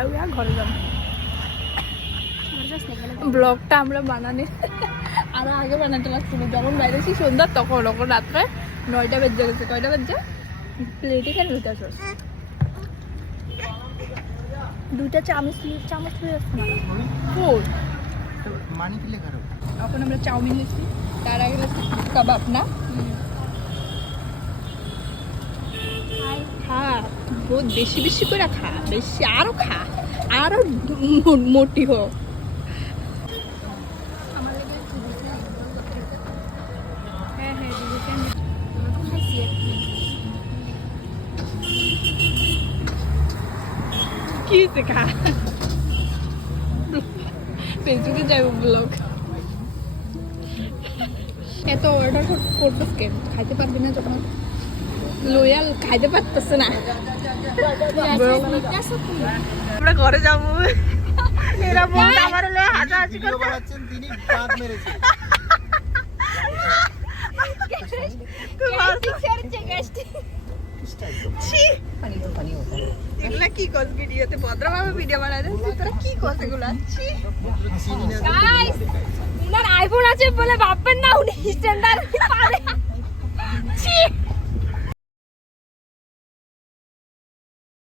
খাওয়া ঘরে যাবো। ব্লগটা আমরা বানানি আরো আগে বানাতে লাগছিল, যখন বাইরেছি সন্ধ্যা তখন, ওখন রাত্রে 9টা বেজে গেছে। কয়টা বেজে? প্লেটে কেন দুটা সস, দুটা চামচ হয়ে আসছে না ফুল মানি কিলে খারাপ। এখন আমরা চাউমিন নিচ্ছি, তার আগে নিচ্ছি কাবাব না। খা বহুত বেশি বেশি করে খা, বেশি আরো খা, আরো মোটি হো। হ্যাঁ হ্যাঁ কি হয়েছে খা, ফেসবুকে যাই ব্লগ। এত অর্ডার করবো কেন, খাইতে পারবি না যখন লোয়াল খাইতে পারতেছে না। আমরা ঘরে যাবো, এরা বলতে আমার হাসাহাসি করছে। তিনি বাদ মেরেছে। এগুলা কি কস ভিডিওতে, ভদ্রভাবে ভিডিও বানায় তোরা কি কস এগুলা? উনার আইফোন আছে বলে ভাববেন না উনি স্ট্যান্ডার্ড পারে।